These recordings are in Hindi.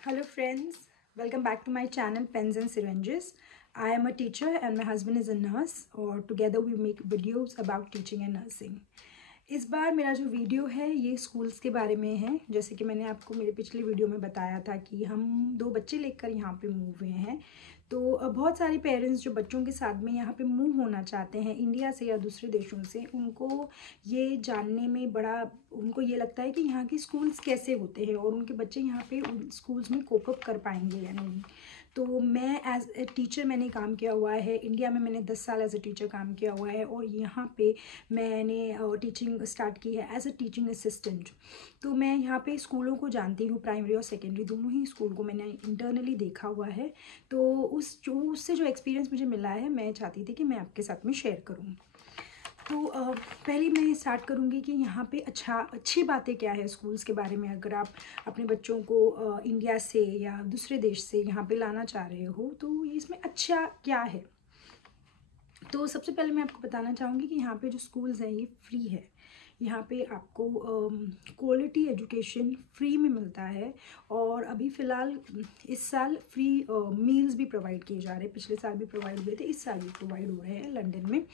Hello friends, welcome back to my channel Pens and Syringes. I am a teacher and my husband is a nurse और together we make videos about teaching and nursing. इस बार मेरा जो वीडियो है ये स्कूल्स के बारे में है। जैसे कि मैंने आपको मेरे पिछले वीडियो में बताया था कि हम 2 बच्चे लेकर यहाँ पे मूव हुए हैं। तो बहुत सारे पेरेंट्स जो बच्चों के साथ में यहाँ पे मूव होना चाहते हैं इंडिया से या दूसरे देशों से, उनको ये जानने में बड़ा उनको ये लगता है कि यहाँ के स्कूल्स कैसे होते हैं और उनके बच्चे यहाँ पे उन स्कूल्स में कोप अप कर पाएंगे या नहीं। तो मैं एज ए टीचर मैंने काम किया हुआ है इंडिया में। मैंने 10 साल एज ए टीचर काम किया हुआ है और यहाँ पे मैंने टीचिंग स्टार्ट की है एज ए टीचिंग असिस्टेंट। तो मैं यहाँ पे स्कूलों को जानती हूँ, प्राइमरी और सेकेंडरी दोनों ही स्कूल को मैंने इंटरनली देखा हुआ है। तो उससे जो एक्सपीरियंस मुझे मिला है मैं चाहती थी कि मैं आपके साथ में शेयर करूँ। तो पहले मैं स्टार्ट करूँगी कि यहाँ पे अच्छी बातें क्या है स्कूल्स के बारे में। अगर आप अपने बच्चों को इंडिया से या दूसरे देश से यहाँ पे लाना चाह रहे हो तो इसमें अच्छा क्या है। तो सबसे पहले मैं आपको बताना चाहूँगी कि यहाँ पे जो स्कूल्स हैं ये फ्री है। यहाँ पे आपको क्वालिटी एजुकेशन फ्री में मिलता है और अभी फ़िलहाल इस साल फ्री मील्स भी प्रोवाइड किए जा रहे हैं। पिछले साल भी प्रोवाइड हुए थे, इस साल भी प्रोवाइड हो रहे हैं। लंदन में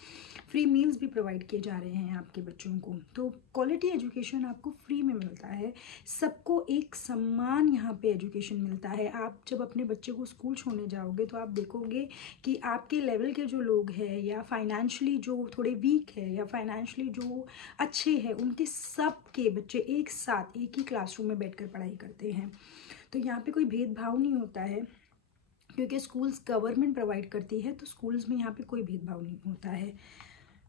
फ्री मील्स भी प्रोवाइड किए जा रहे हैं आपके बच्चों को। तो क्वालिटी एजुकेशन आपको फ्री में मिलता है, सबको एक समान यहाँ पे एजुकेशन मिलता है। आप जब अपने बच्चे को स्कूल छोड़ने जाओगे तो आप देखोगे कि आपके लेवल के जो लोग हैं या फाइनेंशियली जो थोड़े वीक है या फाइनेंशियली जो अच्छे हैं, उनके सब के बच्चे एक साथ एक ही क्लासरूम में बैठकर पढ़ाई करते हैं। तो यहाँ पे कोई भेदभाव नहीं होता है क्योंकि स्कूल्स गवर्नमेंट प्रोवाइड करती है, तो स्कूल्स में यहाँ पे कोई भेदभाव नहीं होता है।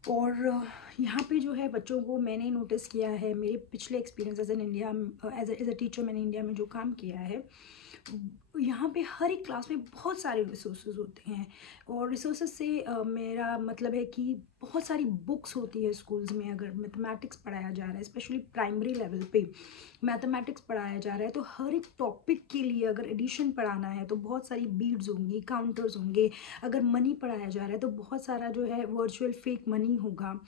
और यहाँ पे जो है बच्चों को मैंने नोटिस किया है, मेरे पिछले experience as an India as a teacher मैंने इंडिया में जो काम किया है, यहाँ पे हर एक क्लास में बहुत सारे रिसोर्सेज होते हैं। और रिसोर्सेज से मेरा मतलब है कि बहुत सारी बुक्स होती है स्कूल्स में। अगर मैथमेटिक्स पढ़ाया जा रहा है, स्पेशली प्राइमरी लेवल पे मैथमेटिक्स पढ़ाया जा रहा है, तो हर एक टॉपिक के लिए अगर एडिशन पढ़ाना है तो बहुत सारी बीड्स होंगी, काउंटर्स होंगे। अगर मनी पढ़ाया जा रहा है तो बहुत सारा जो है वर्चुअल फेक मनी होगा।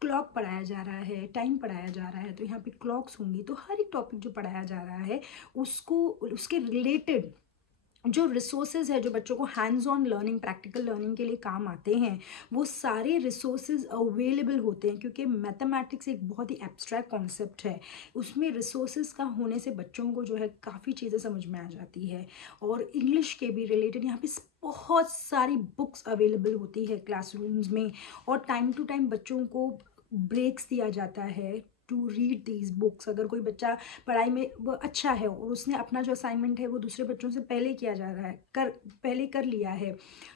क्लॉक पढ़ाया जा रहा है, टाइम पढ़ाया जा रहा है, तो यहाँ पे क्लॉक्स होंगी। तो हर एक टॉपिक जो पढ़ाया जा रहा है उसको उसके रिलेटेड जो रिसोर्सेज है जो बच्चों को hands on learning, practical learning के लिए काम आते हैं, वो सारे रिसोर्सेज अवेलेबल होते हैं। क्योंकि मैथमेटिक्स एक बहुत ही एब्स्ट्रैक्ट कॉन्सेप्ट है, उसमें रिसोर्सेज का होने से बच्चों को जो है काफ़ी चीज़ें समझ में आ जाती है। और इंग्लिश के भी रिलेटेड यहाँ पे बहुत सारी बुक्स अवेलेबल होती है क्लासरूम्स में। और टाइम टू टाइम बच्चों को ब्रेक्स दिया जाता है टू रीड दीज बुक्स। अगर कोई बच्चा पढ़ाई में वो अच्छा है और उसने अपना जो असाइनमेंट है वो दूसरे बच्चों से पहले किया जा रहा है, पहले कर लिया है,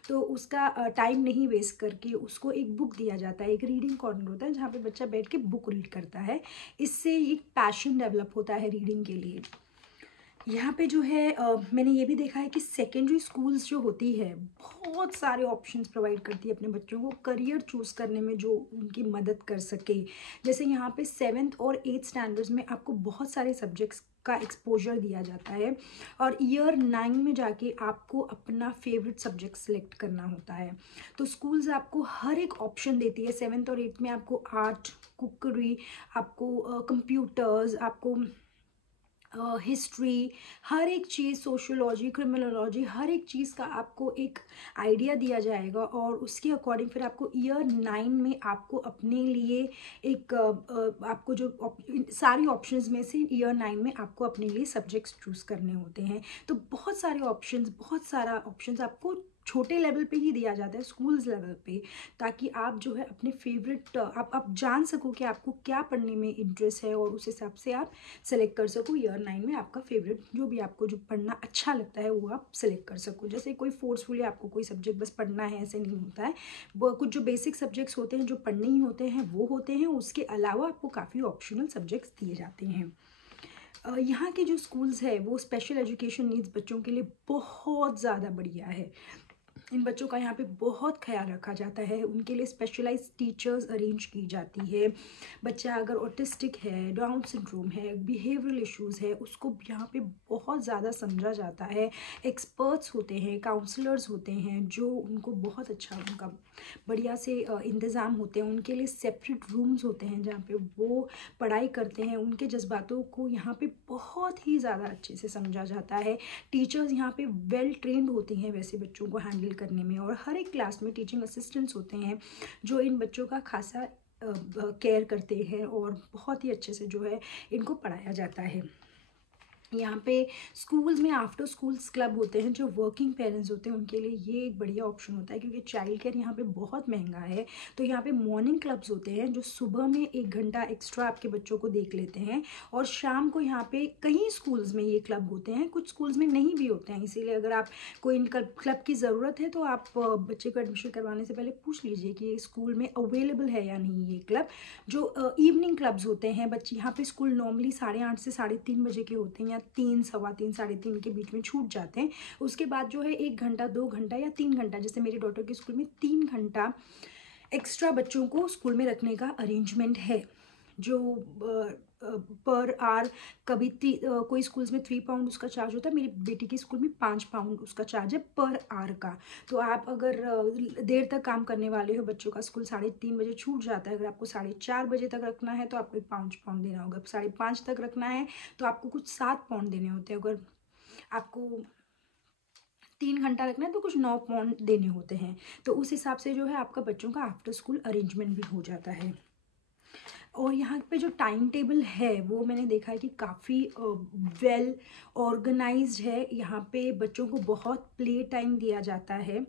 तो उसका टाइम नहीं वेस्ट करके उसको एक बुक दिया जाता है। एक रीडिंग कॉर्नर होता है जहाँ पे बच्चा बैठ के बुक रीड करता है। इससे एक पैशन डेवलप होता है रीडिंग के लिए। यहाँ पे जो है मैंने ये भी देखा है कि सेकेंडरी स्कूल्स जो होती है बहुत सारे ऑप्शंस प्रोवाइड करती है अपने बच्चों को करियर चूज़ करने में जो उनकी मदद कर सके। जैसे यहाँ पे 7th और 8th स्टैंडर्ड्स में आपको बहुत सारे सब्जेक्ट्स का एक्सपोजर दिया जाता है और ईयर 9 में जाके आपको अपना फेवरेट सब्जेक्ट सेलेक्ट करना होता है। तो स्कूल्स आपको हर एक ऑप्शन देती है। 7th और 8th में आपको आर्ट, कुकरी, आपको कंप्यूटर्स, आपको हिस्ट्री, हर एक चीज़, सोशियोलॉजी, क्रिमिनोलॉजी, हर एक चीज़ का आपको एक आइडिया दिया जाएगा। और उसके अकॉर्डिंग फिर आपको ईयर 9 में आपको अपने लिए एक आपको जो सारी ऑप्शंस में से ईयर 9 में आपको अपने लिए सब्जेक्ट्स चूज़ करने होते हैं। तो बहुत सारे ऑप्शंस, बहुत सारा ऑप्शंस आपको छोटे लेवल पे ही दिया जाता है, स्कूल्स लेवल पे, ताकि आप जो है अपने फेवरेट आप जान सको कि आपको क्या पढ़ने में इंटरेस्ट है और उस हिसाब से आप सेलेक्ट कर सको। ईयर 9 में आपका फेवरेट जो भी आपको जो पढ़ना अच्छा लगता है वो आप सेलेक्ट कर सको। जैसे कोई फोर्सफुली आपको कोई सब्जेक्ट बस पढ़ना है ऐसे नहीं होता है। वो कुछ जो बेसिक सब्जेक्ट्स होते हैं जो पढ़ने ही होते हैं वो होते हैं, उसके अलावा आपको काफ़ी ऑप्शनल सब्जेक्ट्स दिए जाते हैं। यहाँ के जो स्कूल्स है वो स्पेशल एजुकेशन नीड्स बच्चों के लिए बहुत ज़्यादा बढ़िया है। इन बच्चों का यहाँ पे बहुत ख्याल रखा जाता है, उनके लिए स्पेशलाइज्ड टीचर्स अरेंज की जाती है। बच्चा अगर ऑटिस्टिक है, डाउन सिंड्रोम है, बिहेवियरल इश्यूज़ है, उसको यहाँ पे बहुत ज़्यादा समझा जाता है। एक्सपर्ट्स होते हैं, काउंसलर्स होते हैं जो उनको बहुत अच्छा उनका बढ़िया से इंतज़ाम होते हैं। उनके लिए सेपरेट रूम्स होते हैं जहाँ पे वो पढ़ाई करते हैं। उनके जज्बातों को यहाँ पे बहुत ही ज़्यादा अच्छे से समझा जाता है। टीचर्स यहाँ पे वेल ट्रेंड होती हैं वैसे बच्चों को हैंडल करने में, और हर एक क्लास में टीचिंग असिस्टेंट्स होते हैं जो इन बच्चों का खासा केयर करते हैं और बहुत ही अच्छे से जो है इनको पढ़ाया जाता है। यहाँ पे स्कूल्स में आफ्टर स्कूल्स क्लब होते हैं, जो वर्किंग पेरेंट्स होते हैं उनके लिए ये एक बढ़िया ऑप्शन होता है, क्योंकि चाइल्ड केयर यहाँ पे बहुत महंगा है। तो यहाँ पे मॉर्निंग क्लब्स होते हैं जो सुबह में 1 घंटा एक्स्ट्रा आपके बच्चों को देख लेते हैं, और शाम को यहाँ पे कई स्कूल्स में ये क्लब होते हैं, कुछ स्कूल्स में नहीं भी होते हैं। इसीलिए अगर आप कोई इन क्लब की ज़रूरत है तो आप बच्चे को एडमिशन करवाने से पहले पूछ लीजिए कि ये स्कूल में अवेलेबल है या नहीं ये क्लब। जो इवनिंग क्लब्स होते हैं, बच्चे यहाँ पे स्कूल नॉर्मली 8:30 से 3:30 बजे के होते हैं, या 3, सवा 3, 3:30 के बीच में छूट जाते हैं। उसके बाद जो है 1 घंटा, 2 घंटा या 3 घंटा, जैसे मेरी डॉटर के स्कूल में 3 घंटा एक्स्ट्रा बच्चों को स्कूल में रखने का अरेंजमेंट है, जो पर आवर कभी कोई स्कूल्स में 3 पाउंड उसका चार्ज होता है, मेरी बेटी के स्कूल में 5 पाउंड उसका चार्ज है पर आवर का। तो आप अगर देर तक काम करने वाले हो, बच्चों का स्कूल 3:30 बजे छूट जाता है, अगर आपको 4:30 बजे तक रखना है तो आपको 5 पाउंड देना होगा। 5:30 तक रखना है तो आपको कुछ 7 पाउंड देने होते हैं। अगर आपको 3 घंटा रखना है तो कुछ 9 पाउंड देने होते हैं। तो उस हिसाब से जो है आपका बच्चों का आफ्टर स्कूल अरेंजमेंट भी हो जाता है। और यहाँ पे जो टाइम टेबल है वो मैंने देखा है कि काफ़ी वेल ऑर्गेनाइज्ड है। यहाँ पे बच्चों को बहुत प्ले टाइम दिया जाता है।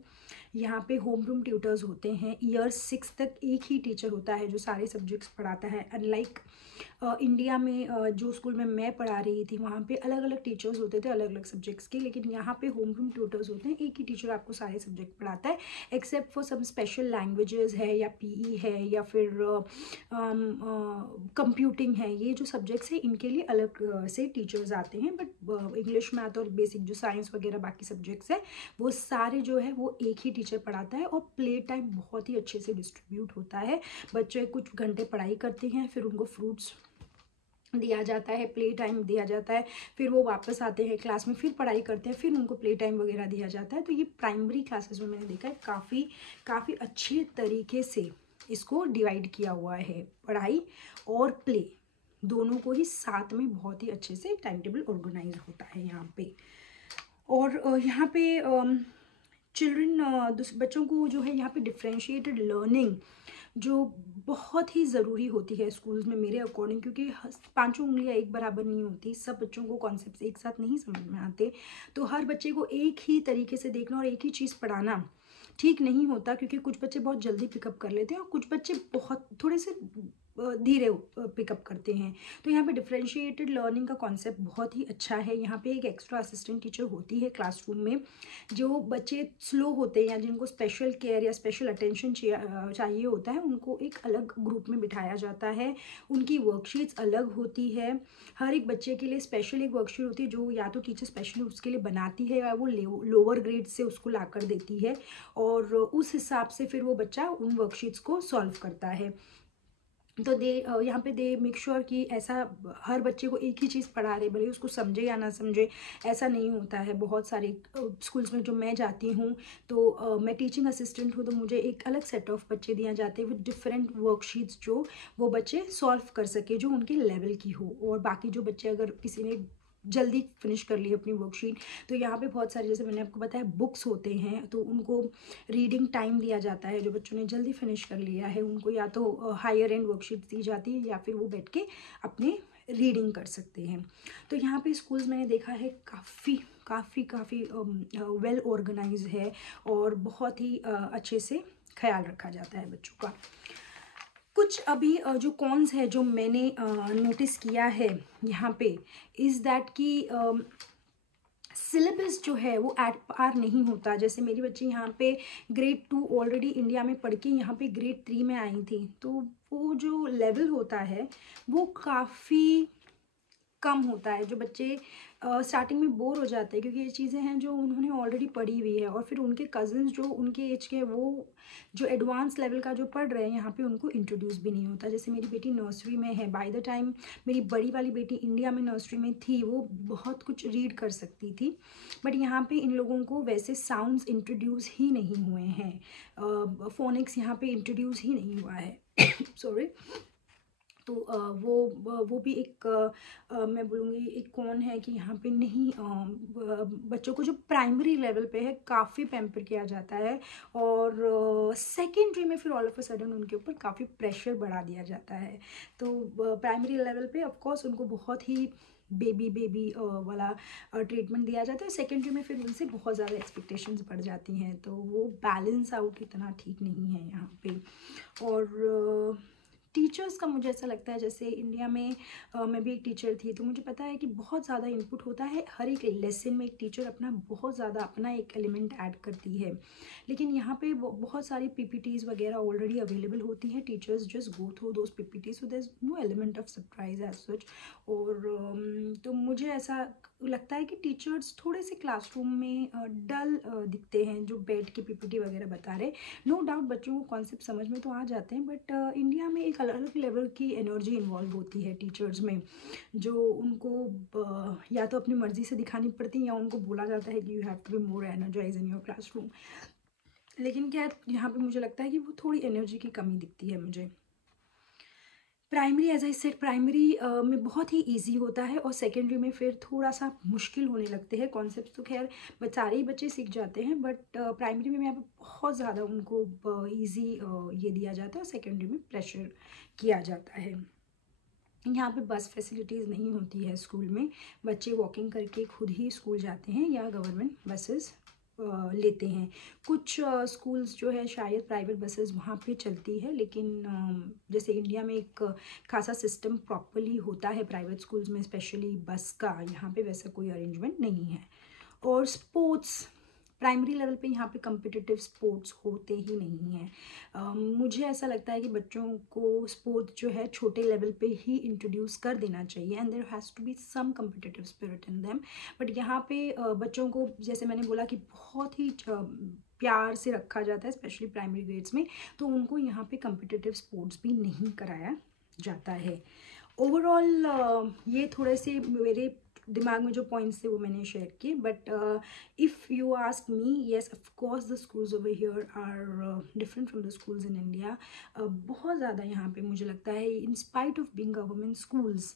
यहाँ पे होम रूम ट्यूटर्स होते हैं। ईयर 6 तक एक ही टीचर होता है जो सारे सब्जेक्ट्स पढ़ाता है। अनलाइक इंडिया में जो स्कूल में मैं पढ़ा रही थी वहाँ पे अलग अलग टीचर्स होते थे अलग अलग सब्जेक्ट्स के, लेकिन यहाँ पे होम रूम ट्यूटर्स होते हैं, एक ही टीचर आपको सारे सब्जेक्ट पढ़ाता है, except for some special languages है या पीई है या फिर कंप्यूटिंग है। ये जो सब्जेक्ट्स है इनके लिए अलग से टीचर्स आते हैं, बट इंग्लिश, मैथ और बेसिक जो साइंस वगैरह बाकी सब्जेक्ट्स हैं वो सारे जो है वो एक ही टीचर पढ़ाता है। और प्ले टाइम बहुत ही अच्छे से डिस्ट्रीब्यूट होता है। बच्चे कुछ घंटे पढ़ाई करते हैं, फिर उनको फ्रूट्स दिया जाता है, प्ले टाइम दिया जाता है, फिर वो वापस आते हैं क्लास में, फिर पढ़ाई करते हैं, फिर उनको प्ले टाइम वगैरह दिया जाता है। तो ये प्राइमरी क्लासेस में मैंने देखा है काफ़ी अच्छे तरीके से इसको डिवाइड किया हुआ है। पढ़ाई और प्ले दोनों को ही साथ में बहुत ही अच्छे से टाइम टेबल ऑर्गेनाइज होता है यहाँ पे। और यहाँ पे बच्चों को जो है यहाँ पे डिफ्रेंशिएटेड लर्निंग जो बहुत ही ज़रूरी होती है स्कूल्स में मेरे अकॉर्डिंग, क्योंकि 5 उंगलियां एक बराबर नहीं होती, सब बच्चों को कॉन्सेप्ट्स एक साथ नहीं समझ में आते। तो हर बच्चे को एक ही तरीके से देखना और एक ही चीज़ पढ़ाना ठीक नहीं होता, क्योंकि कुछ बच्चे बहुत जल्दी पिकअप कर लेते हैं और कुछ बच्चे बहुत थोड़े से धीरे पिकअप करते हैं। तो यहाँ पे डिफ्रेंशिएटेड लर्निंग का कॉन्सेप्ट बहुत ही अच्छा है। यहाँ पे एक एक्स्ट्रा असिस्टेंट टीचर होती है क्लासरूम में। जो बच्चे स्लो होते हैं या जिनको स्पेशल केयर या स्पेशल अटेंशन चाहिए होता है, उनको एक अलग ग्रुप में बिठाया जाता है। उनकी वर्कशीट्स अलग होती है। हर एक बच्चे के लिए स्पेशल एक वर्कशीट होती है जो या तो टीचर स्पेशली उसके लिए बनाती है या वो लोअर ग्रेड से उसको ला कर देती है, और उस हिसाब से फिर वो बच्चा उन वर्कशीट्स को सॉल्व करता है। तो यहाँ पे दे मेक श्योर कि ऐसा हर बच्चे को एक ही चीज़ पढ़ा रहे, भले उसको समझे या ना समझे, ऐसा नहीं होता है। बहुत सारे स्कूल्स में जो मैं जाती हूँ तो मैं टीचिंग असिस्टेंट हूँ, तो मुझे एक अलग सेट ऑफ बच्चे दिए जाते हैं विद डिफरेंट वर्कशीट्स जो वो बच्चे सॉल्व कर सके जो उनके लेवल की हो। और बाकी जो बच्चे अगर किसी ने जल्दी फिनिश कर ली अपनी वर्कशीट, तो यहाँ पे बहुत सारे, जैसे मैंने आपको बताया, बुक्स होते हैं, तो उनको रीडिंग टाइम दिया जाता है। जो बच्चों ने जल्दी फिनिश कर लिया है उनको या तो हायर एंड वर्कशीट दी जाती है या फिर वो बैठ के अपने रीडिंग कर सकते हैं। तो यहाँ पे स्कूल्स मैंने देखा है काफ़ी वेल ऑर्गेनाइज है और बहुत ही अच्छे से ख्याल रखा जाता है बच्चों का। कुछ अभी जो कॉन्स है जो मैंने नोटिस किया है यहाँ पे इज़ दैट कि सिलेबस जो है वो एट पार नहीं होता। जैसे मेरी बच्ची यहाँ पे ग्रेड 2 ऑलरेडी इंडिया में पढ़ के यहाँ पे ग्रेड 3 में आई थी, तो वो जो लेवल होता है वो काफ़ी कम होता है। जो बच्चे स्टार्टिंग में बोर हो जाते हैं, क्योंकि ये चीज़ें हैं जो उन्होंने ऑलरेडी पढ़ी हुई है, और फिर उनके कज़न्स जो उनके एज के, वो जो एडवांस लेवल का जो पढ़ रहे हैं, यहाँ पे उनको इंट्रोड्यूस भी नहीं होता। जैसे मेरी बेटी नर्सरी में है, बाय द टाइम मेरी बड़ी वाली बेटी इंडिया में नर्सरी में थी, वो बहुत कुछ रीड कर सकती थी, बट यहाँ पे इन लोगों को वैसे साउंड्स इंट्रोड्यूस ही नहीं हुए हैं, फोनिक्स यहाँ पे इंट्रोड्यूस ही नहीं हुआ है। सॉरी। तो वो भी एक मैं बोलूँगी एक कौन है कि यहाँ पे नहीं, बच्चों को जो प्राइमरी लेवल पे है काफ़ी पैम्पर किया जाता है, और सेकेंडरी में फिर ऑल ऑफ अ सडन उनके ऊपर काफ़ी प्रेशर बढ़ा दिया जाता है। तो प्राइमरी लेवल पे ऑफ कोर्स उनको बहुत ही बेबी वाला ट्रीटमेंट दिया जाता है, सेकेंडरी में फिर उनसे बहुत ज़्यादा एक्सपेक्टेशंस बढ़ जाती हैं, तो वो बैलेंस आउट इतना ठीक नहीं है यहाँ पे। और टीचर्स का मुझे ऐसा लगता है, जैसे इंडिया में मैं भी एक टीचर थी, तो मुझे पता है कि बहुत ज़्यादा इनपुट होता है, हर एक लेसन में एक टीचर अपना बहुत ज़्यादा अपना एक एलिमेंट ऐड करती है। लेकिन यहाँ पे बहुत सारी पीपीटीज़ वगैरह ऑलरेडी अवेलेबल होती हैं, teachers just go through those PPTs, so there is no element of surprise as such. और तो मुझे ऐसा लगता है कि टीचर्स थोड़े से क्लासरूम में डल दिखते हैं, जो बैठ के पीपीटी वगैरह बता रहे। नो डाउट बच्चों को कॉन्सेप्ट समझ में तो आ जाते हैं, बट इंडिया में एक अलग लेवल की एनर्जी इन्वॉल्व होती है टीचर्स में, जो उनको या तो अपनी मर्जी से दिखानी पड़ती है, या उनको बोला जाता है कि you have to be more energize in your classroom. लेकिन क्या यहाँ पे मुझे लगता है कि वो थोड़ी एनर्जी की कमी दिखती है मुझे। Primary as I said, primary में बहुत ही इजी होता है, और सेकेंडरी में फिर थोड़ा सा मुश्किल होने लगते हैं कॉन्सेप्ट। तो खैर सारे ही बच्चे सीख जाते हैं, बट प्राइमरी में यहाँ पे बहुत ज़्यादा उनको इजी ये दिया जाता है, और सेकेंडरी में प्रेशर किया जाता है। यहाँ पे बस फैसिलिटीज़ नहीं होती है स्कूल में, बच्चे वॉकिंग करके खुद ही स्कूल जाते हैं, या गवर्नमेंट बसेस लेते हैं। कुछ स्कूल्स जो है शायद प्राइवेट बसेस वहाँ पे चलती है, लेकिन जैसे इंडिया में एक खासा सिस्टम प्रॉपरली होता है प्राइवेट स्कूल्स में, स्पेशली बस का, यहाँ पे वैसा कोई अरेंजमेंट नहीं है। और स्पोर्ट्स प्राइमरी लेवल पे यहाँ पे कम्पिटिटिव स्पोर्ट्स होते ही नहीं हैं। मुझे ऐसा लगता है कि बच्चों को स्पोर्ट्स जो है छोटे लेवल पे ही इंट्रोड्यूस कर देना चाहिए, and there has to be some competitive spirit in them. But यहाँ पे बच्चों को, जैसे मैंने बोला कि बहुत ही प्यार से रखा जाता है, स्पेशली प्राइमरी ग्रेड्स में, तो उनको यहाँ पे कम्पिटिटिव स्पोर्ट्स भी नहीं कराया जाता है। ओवरऑल ये थोड़े से मेरे दिमाग में जो पॉइंट्स थे वो मैंने शेयर किए, but if you ask me, yes of course the schools over here are different from the schools in India. बहुत ज़्यादा यहाँ पे मुझे लगता है, in spite of being government schools,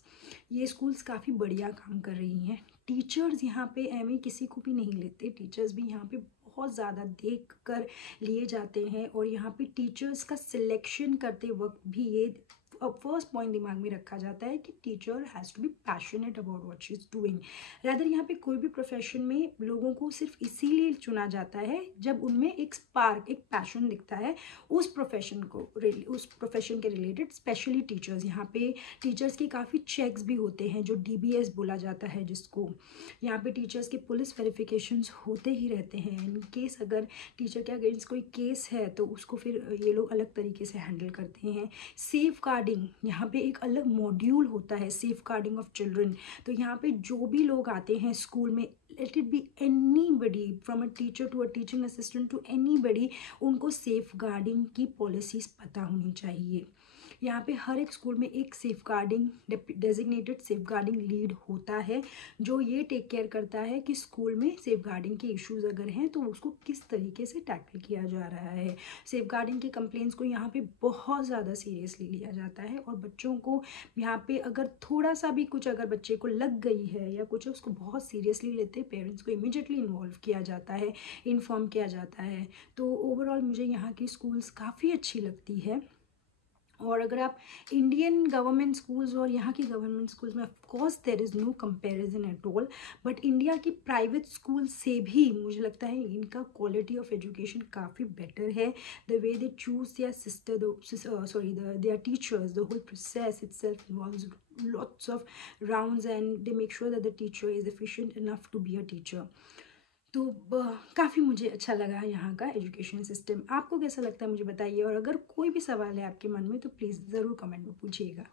ये स्कूल्स काफ़ी बढ़िया काम कर रही हैं। टीचर्स यहाँ पे एम किसी को भी नहीं लेते, टीचर्स भी यहाँ पे बहुत ज़्यादा देख कर लिए जाते हैं, और यहाँ पे टीचर्स का सिलेक्शन करते वक्त भी ये फर्स्ट पॉइंट दिमाग में रखा जाता है कि teacher has to be passionate about what she is doing. Rather यहाँ पे कोई भी प्रोफेशन में लोगों को सिर्फ इसीलिए चुना जाता है जब उनमें एक स्पार्क, एक पैशन दिखता है उस प्रोफेशन को, उस प्रोफेशन के रिलेटेड। स्पेशली टीचर्स, यहाँ पे टीचर्स की काफ़ी चेक्स भी होते हैं, जो DBS बोला जाता है जिसको। यहाँ पे टीचर्स के पुलिस वेरिफिकेशंस होते ही रहते हैं। इन केस अगर टीचर के अगेंस्ट कोई केस है तो उसको फिर ये लोग अलग तरीके से हैंडल करते हैं। सेफ गार्डिंग, यहाँ पे एक अलग मॉड्यूल होता है, सेफ गार्डिंग ऑफ चिल्ड्रन। तो यहाँ पे जो भी लोग आते हैं स्कूल में, let it be anybody from a teacher to a teaching assistant to anybody, उनको सेफ गार्डिंग की पॉलिसीज़ पता होनी चाहिए। यहाँ पे हर एक स्कूल में एक safeguarding, designated safeguarding lead होता है, जो ये टेक केयर करता है कि स्कूल में सेफ गार्डिंग के इश्यूज़ अगर हैं तो उसको किस तरीके से टैकल किया जा रहा है। सेफ गार्डिंग के कंप्लेंट्स को यहाँ पे बहुत ज़्यादा सीरियसली लिया जाता है, और बच्चों को यहाँ पे अगर थोड़ा सा भी कुछ अगर बच्चे को लग गई है या कुछ, उसको बहुत सीरियसली लेते, पेरेंट्स को इमीडिएटली इन्वॉल्व किया जाता है, इन्फॉर्म किया जाता है। तो ओवरऑल मुझे यहाँ की स्कूल्स काफ़ी अच्छी लगती है। और अगर आप इंडियन गवर्नमेंट स्कूल्स और यहाँ की गवर्नमेंट स्कूल्स में, of course there is no comparison at all, but India की प्राइवेट स्कूल से भी मुझे लगता है इनका क्वालिटी ऑफ एजुकेशन काफ़ी बेटर है। The way they choose their their teachers, the whole process itself involves lots of rounds, and they make sure that the teacher is efficient enough to be a teacher. तो काफ़ी मुझे अच्छा लगा यहाँ का एजुकेशन सिस्टम। आपको कैसा लगता है मुझे बताइए, और अगर कोई भी सवाल है आपके मन में तो प्लीज़ ज़रूर कमेंट में पूछिएगा।